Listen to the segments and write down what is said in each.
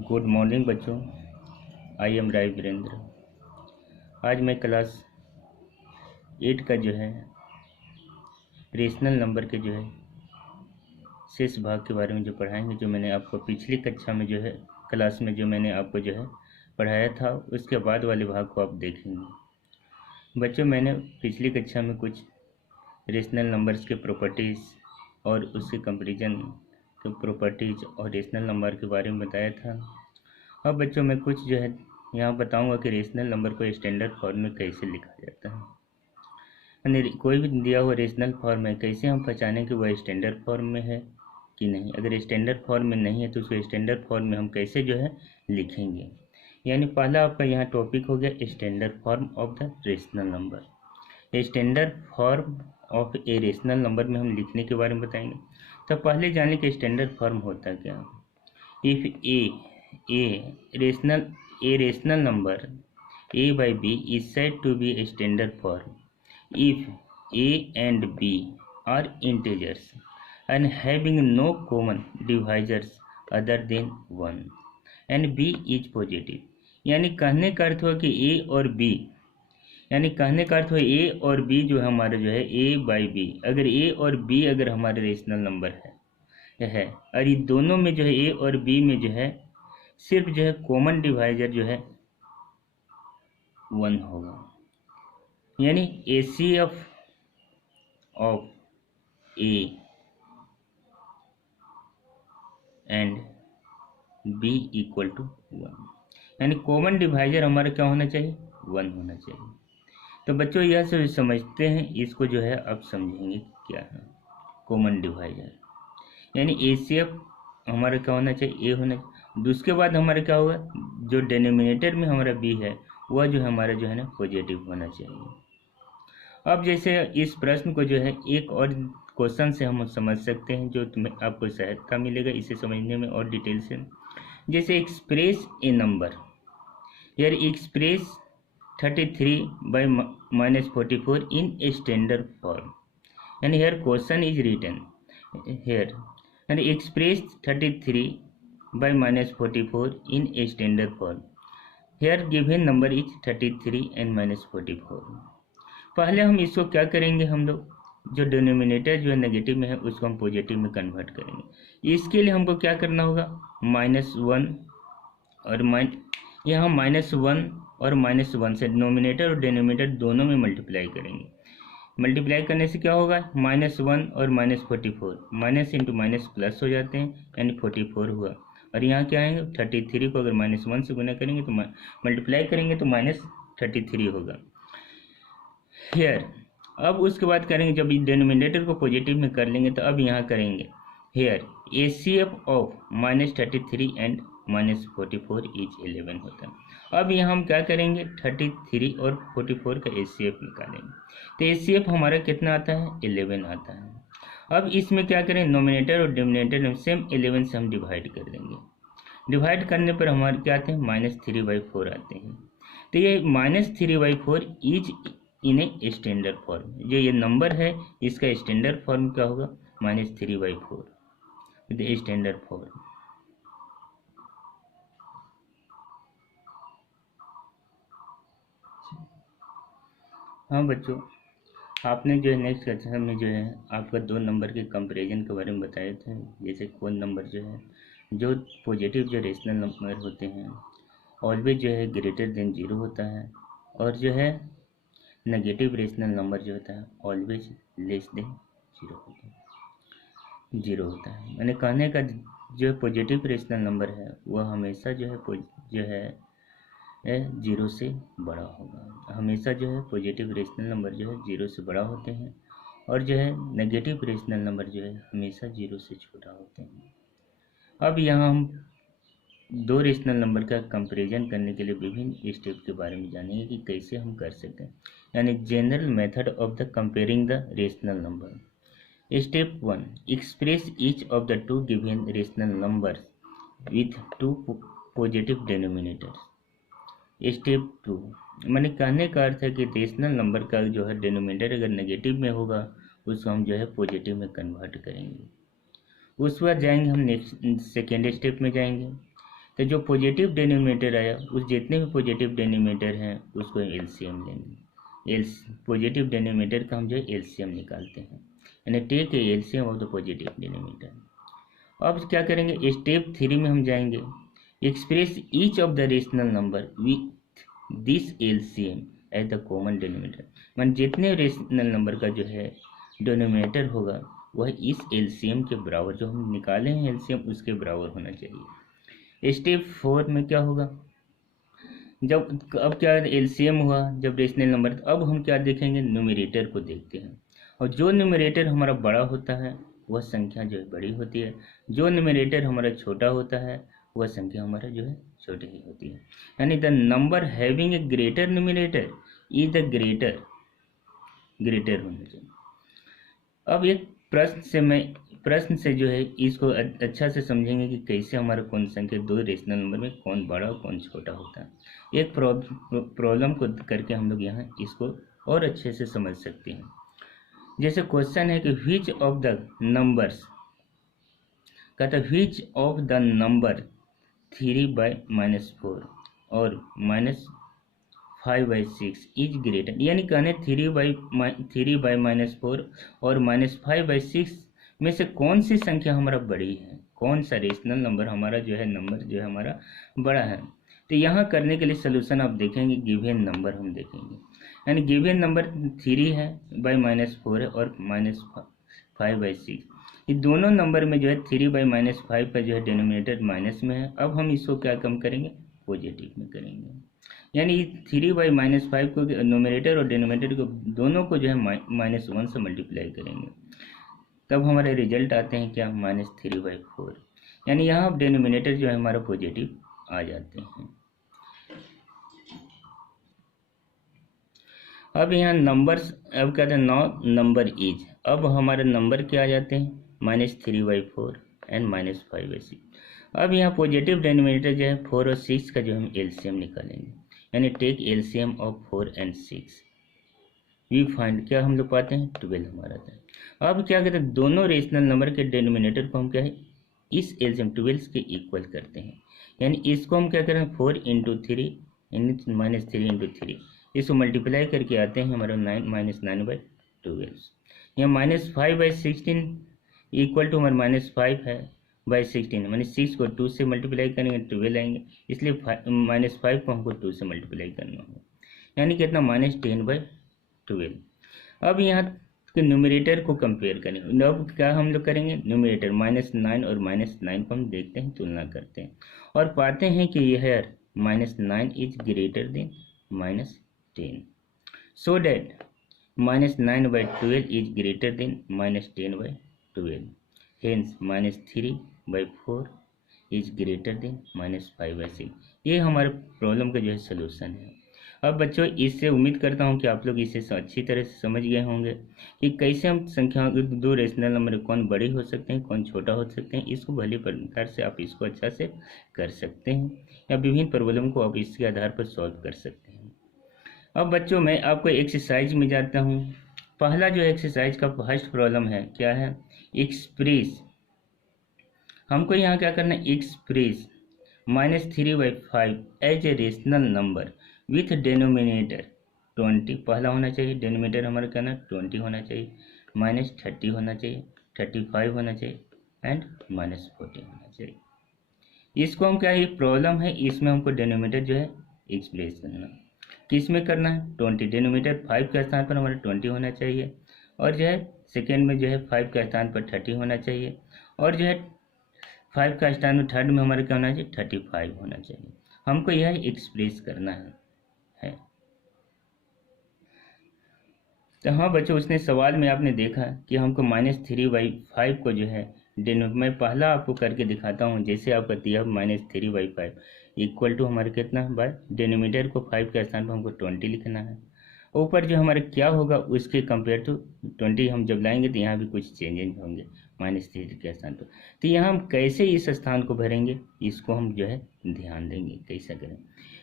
Good morning बच्चों, I am राय वीरेंद्र। आज मैं क्लास 8 का जो है रेशनल नंबर के जो है शेष भाग के बारे में जो पढ़ाएंगे, जो मैंने आपको पिछली कक्षा में जो है क्लास में जो मैंने आपको जो है पढ़ाया था, उसके बाद वाले भाग को आप देखेंगे। बच्चों, मैंने पिछली कक्षा में कुछ रेशनल नंबर्स के प्रॉपर्टीज़ और उसके कंपैरिजन के प्रॉपर्टीज़ और रेशनल नंबर के बारे में बताया था। अब बच्चों मैं कुछ जो है यहाँ बताऊंगा कि रेशनल नंबर को स्टैंडर्ड फॉर्म में कैसे लिखा जाता है। यानी कोई भी दिया हुआ रेशनल फॉर्म है, कैसे हम पहचानें कि वह स्टैंडर्ड फॉर्म में है कि नहीं। अगर स्टैंडर्ड फॉर्म में नहीं है तो उसको स्टैंडर्ड फॉर्म में हम कैसे जो है लिखेंगे। यानी पहला आपका यहाँ टॉपिक हो गया standard form of the rational number. Standard form of A rational number में हम लिखने के बारे में बताएंगे। तो पहले जाने कि स्टैंडर्ड फॉर्म होता क्या। If a rational number a by b is said to be a standard form if a and b are integers and having no common divisors other than 1 and b is positive। यानी कहने का अर्थ हुआ कि a और b जो हमारा जो है a by b, अगर a और b अगर हमारे रेशनल नंबर है और ये दोनों में जो है a और b में जो है सिर्फ जो है कॉमन डिवाइजर जो है 1 होगा। यानी ACF of A and B equal to 1। यानी कॉमन डिवाइजर हमारा क्या होना चाहिए, 1 होना चाहिए। तो बच्चों यह सब समझते हैं, इसको जो है आप समझेंगे क्या है कॉमन डिवाइजर। यानी ACF हमारा क्या होना चाहिए, A होना चाहिए। उसके बाद हमारा क्या होगा, जो डिनोमिनेटर में हमारा b है वह जो हमारा जो है ना पॉजिटिव होना चाहिए। अब जैसे इस प्रश्न को जो है एक और क्वेश्चन से हम समझ सकते हैं, जो तुम्हें आपको सहायता मिलेगा इसे समझने में और डिटेल से। जैसे एक्सप्रेस ए नंबर, यार express 33 by -44 in standard form. यानी here question is written here, यानी express 33 by -44 in a standard form। Here given number is 33 and -44। पहले हम इसको क्या करेंगे, हम लोग जो डिनोमिनेटर जो है नेगेटिव में है उसको हम पॉजिटिव में कन्वर्ट करेंगे। इसके लिए हमको क्या करना होगा, -1 और यहाँ -1 और -1 से डिनोमिनेटर और डिनोमिनेटर दोनों में मल्टीप्लाई करेंगे। मल्टीप्लाई करने से क्या होगा, -1 और -44 माइनस इंटू माइनस प्लस हो जाते हैं, यानी 44 हुआ। और यहाँ क्या आएंगे, 33 को अगर -1 से गुना करेंगे तो मल्टीप्लाई करेंगे तो -33 होगा हेयर। अब उसके बाद करेंगे, जब डिनोमिनेटर को पॉजिटिव में कर लेंगे तो अब यहाँ करेंगे here ACF of -33 and -44 is 11 होता है। अब यहाँ हम क्या करेंगे, 33 और 44 का ACF निकालेंगे। तो ACF हमारा कितना आता है, 11 आता है। अब इसमें क्या करें, नोमिनेटर और डिनोमिनेटर में सेम 11 से हम डिवाइड कर देंगे। डिवाइड करने पर हमारे क्या आते हैं, -3/4 आते हैं। तो ये -3/4 is in a standard form. जो ये नंबर है इसका स्टैंडर्ड फॉर्म क्या होगा, -3/4 विद स्टैंडर्ड फॉर्म। हाँ बच्चों, आपने जो है नेक्स्ट कक्षा में जो है आपका 2 नंबर के कंपैरिजन के बारे में बताए थे। जैसे कौन नंबर जो है, जो पॉजिटिव जो रेशनल नंबर होते हैं ऑलवेज जो है ग्रेटर देन 0 होता है, और जो है नेगेटिव रेशनल नंबर जो होता है ऑलवेज लेस देन 0 होता है। मैंने कहने का जो पॉजिटिव रेशनल नंबर है वह हमेशा जो है 0 से बड़ा होगा। हमेशा जो है पॉजिटिव रेशनल नंबर जो है 0 से बड़ा होते हैं, और जो है नेगेटिव रेशनल नंबर जो है हमेशा 0 से छोटा होते हैं। अब यहाँ हम 2 रेशनल नंबर का कंपैरिजन करने के लिए विभिन्न स्टेप के बारे में जानेंगे कि कैसे हम कर सकते हैं। यानी general method of the comparing the rational number. Step 1, express each of the 2 given rational numbers with 2 positive denominators. Step 2, मैंने कहने का अर्थ है कि रेशनल नंबर का जो है डिनोमिनेटर अगर नेगेटिव में होगा उसको हम जो है पॉजिटिव में कन्वर्ट करेंगे। उसके बाद जाएंगे हम नेक्स्ट सेकेंड स्टेप में जाएंगे। तो जो पॉजिटिव डिनोमिनेटर आया उस जितने भी पॉजिटिव डिनोमिनेटर हैं उसको एलसीएम लेंगे। पॉजिटिव डिनोमिनेटर का हम जो है एलसीएम निकालते हैं, यानी take a LCM of the positive denominator. अब क्या करेंगे, स्टेप 3 में हम जाएंगे, express each of the rational number with this LCM as the common denominator. मान जितने रेशनल नंबर का जो है डिनोमिनेटर होगा वह इस एलसीएम के बराबर, जो हम निकाले हैं एलसीएम उसके बराबर होना चाहिए। स्टेप 4 में क्या होगा, जब अब क्या एलसीएम हुआ जब रेशनल नंबर, अब हम क्या देखेंगे, न्यूमरेटर को देखते हैं। और जो न्यूमरेटर हमारा बड़ा होता है वह संख्या जो है बड़ी होती है, जो न्यूमरेटर हमारा छोटा होता है वह संख्या हमारा जो है छोटी ही होती है। यानी the number having a greater numerator is the greater होना चाहिए। अब एक प्रश्न से जो है इसको अच्छा से समझेंगे कि कैसे हमारा कौन संख्या दो रेशनल नंबर में कौन बड़ा और कौन छोटा होता है। एक प्रॉब्लम को करके हम लोग यहाँ इसको और अच्छे से समझ सकते हैं। जैसे क्वेश्चन है कि व्हिच ऑफ द नंबर्स, कहता है व्हिच ऑफ द नंबर 3/-4 और -5/6 इज ग्रेटर, यानी कहने 3/-4 और -5/6 में से कौन सी संख्या हमारा बड़ी है, कौन सा रेशनल नंबर हमारा जो है हमारा बड़ा है। तो यहाँ करने के लिए सोल्यूशन आप देखेंगे, गिवन नंबर हम देखेंगे, यानी गिवन नंबर 3 है -4 है और -5/6, ये दोनों नंबर में जो है 3/-5 का जो है डिनोमिनेटर माइनस में है। अब हम इसको क्या कम करेंगे, पॉजिटिव में करेंगे, यानी 3/-5 को नोमिनेटर और डिनोमिनेटर को दोनों को जो है -1 से मल्टीप्लाई करेंगे, तब हमारे रिजल्ट आते हैं क्या, -3/4, यानी यहाँ डिनोमिनेटर जो है हमारा पॉजिटिव आ जाते हैं। अब यहाँ नंबर्स, अब कहते हैं नाउ नंबर इज, अब हमारे नंबर क्या आ जाते हैं, -3/4 एंड -5/6। अब यहाँ पॉजिटिव डिनोमिनेटर जो है 4 और 6 का जो हम एलसीएम निकालेंगे, यानी take LCM of 4 and 6 we find, क्या हम लोग पाते हैं 12 हमारा था। अब क्या कहते हैं, दोनों रेशनल नंबर के डिनोमिनेटर को हम क्या है इस एलसीएम 12 के इक्वल करते हैं, यानी इसको हम क्या करें 4 × 3 -3 × 3, इसको मल्टीप्लाई करके आते हैं हमारा 9/12। यहाँ -5/16 इक्वल टू हमारा -5 है /16, मैंने 6 को 2 से मल्टीप्लाई करेंगे 12 आएंगे, इसलिए -5 को हमको 2 से मल्टीप्लाई करना होगा, यानी कितना -10/12। अब यहाँ के न्यूमरेटर को कंपेयर करेंगे, अब क्या हम लोग करेंगे, न्यूमरेटर -9 और -9 को हम देखते हैं, तुलना करते हैं और पाते हैं कि यह -9 is greater than -10, so that -9/12 is greater than -10/12, hence -3/4 is greater than -5/6। ये हमारे प्रॉब्लम का जो है सोल्यूशन है। अब बच्चों इससे उम्मीद करता हूँ कि आप लोग इसे अच्छी तरह से समझ गए होंगे कि कैसे हम संख्या दो रेशनल नंबर कौन बड़े हो सकते हैं कौन छोटा हो सकते हैं, इसको भले प्रकार से आप इसको अच्छा से कर सकते हैं या विभिन्न प्रॉब्लम को आप इसके आधार पर सॉल्व कर सकते हैं। अब बच्चों मैं आपको एक्सरसाइज में जाता हूँ। पहला जो एक्सरसाइज का फर्स्ट प्रॉब्लम है क्या है, एक्सप्रेस, हमको यहाँ क्या करना है, express -3/5 as a rational number with denominator 20, पहला होना चाहिए, डिनोमिनेटर हमारा क्या ना 20 होना चाहिए, -30 होना चाहिए, 35 होना चाहिए एंड -40 होना चाहिए। इसको हम क्या, एक प्रॉब्लम है, इसमें हमको डिनोमिनेटर जो है एक्सप्रेस करना, किस में करना है 20, डिनोमिनेटर 5 के स्थान पर हमारा 20 होना चाहिए और जो है सेकेंड में जो है 5 के स्थान पर 30 होना चाहिए और जो है 5 का स्थान में थर्ड में हमारा क्या होना चाहिए 35 होना चाहिए। हमको यह एक्सप्रेस करना है। तो हाँ बच्चों, उसने सवाल में आपने देखा कि हमको -3/5 को जो है मैं पहला आपको करके दिखाता हूँ, जैसे आपका दिया -3/5 इक्वल टू हमारे कितना बाय डिनोमिनेटर को 5 के स्थान पर हमको 20 लिखना है, ऊपर जो हमारे क्या होगा उसके कंपेयर टू 20 हम जब लाएंगे तो यहाँ भी कुछ चेंजेस होंगे -3 के स्थान पर। तो यहाँ हम कैसे इस स्थान को भरेंगे इसको हम जो है ध्यान देंगे कैसा करें।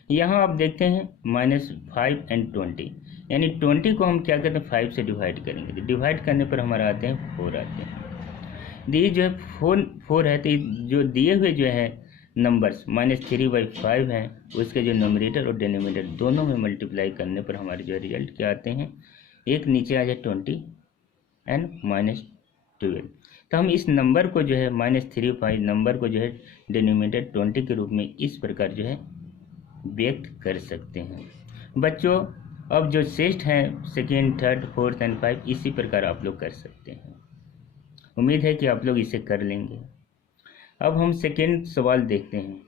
यहाँ आप देखते हैं -5 and 20, यानी 20 को हम क्या करते हैं 5 से डिवाइड करेंगे, तो डिवाइड करने पर हमारा आते हैं 4 आते हैं, ये जो है 4 है, तो जो दिए हुए जो है नंबर्स -3/5 हैं, उसके जो न्यूमरेटर और डिनोमिनेटर दोनों में मल्टीप्लाई करने पर हमारे जो है रिजल्ट क्या आते हैं, एक नीचे आ जाए 20 एंड -12। तो हम इस नंबर को जो है -35 नंबर को जो है डिनोमिनेटर 20 के रूप में इस प्रकार जो है व्यक्त कर सकते हैं। बच्चों अब जो शेष हैं सेकेंड, थर्ड, फोर्थ एंड 5 इसी प्रकार आप लोग कर सकते हैं। उम्मीद है कि आप लोग इसे कर लेंगे। अब हम सेकेंड सवाल देखते हैं।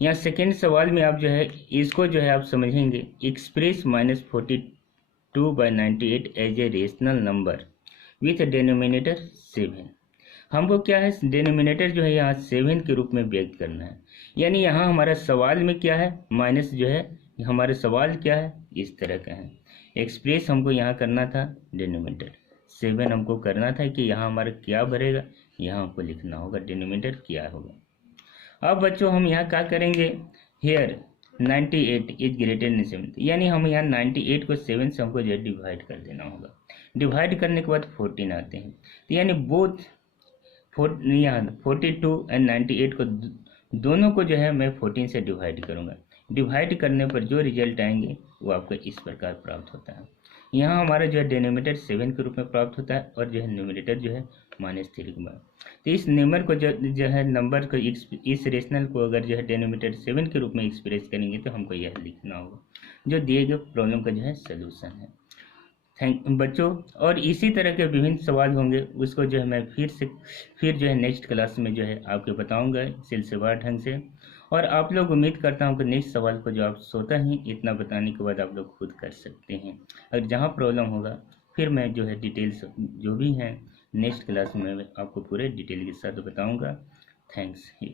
यहाँ सेकेंड सवाल में आप जो है इसको जो है आप समझेंगे, express -42/98 as a rational number with denominator 7। हमको क्या है, डिनोमिनेटर जो है यहाँ 7 के रूप में व्यक्त करना है। यानी यहाँ हमारा सवाल में क्या है, माइनस जो है हमारा सवाल क्या है, इस तरह का है। एक्सप्रेस हमको यहाँ करना था डिनोमिनेटर 7 हमको करना था कि यहाँ हमारा क्या भरेगा, यहाँ हमको लिखना होगा डिनोमिनेटर क्या होगा। अब बच्चों हम यहाँ क्या करेंगे, हेयर 98 इज ग्रेटर देन 7, यानी हम यहाँ 98 को 7 से हमको जो डिवाइड कर देना होगा। डिवाइड करने के बाद 14 आते हैं, तो यानी बोथ 42 एंड 98 को दोनों को जो है मैं 14 से डिवाइड करूँगा। डिवाइड करने पर जो रिजल्ट आएंगे वो आपको इस प्रकार प्राप्त होता है। यहाँ हमारा जो है डिनोमिनेटर 7 के रूप में प्राप्त होता है और जो है न्यूमरेटर जो है -3 के बाद। तो इस नंबर को जो है नंबर को इस रेशनल को अगर जो है डिनोमिनेटर 7 के रूप में एक्सप्रेस करेंगे तो हमको यह लिखना होगा, जो दिए गए प्रॉब्लम का जो है सोल्यूशन है। बच्चों और इसी तरह के विभिन्न सवाल होंगे, उसको जो है मैं फिर जो है नेक्स्ट क्लास में जो है आपको बताऊंगा सिलसिलेवार ढंग से। और आप लोग उम्मीद करता हूं कि नेक्स्ट सवाल को जो आप स्वतः ही इतना बताने के बाद आप लोग खुद कर सकते हैं। अगर जहां प्रॉब्लम होगा फिर मैं जो है डिटेल्स जो भी हैं नेक्स्ट क्लास में आपको पूरे डिटेल के साथ बताऊँगा। Thanks you.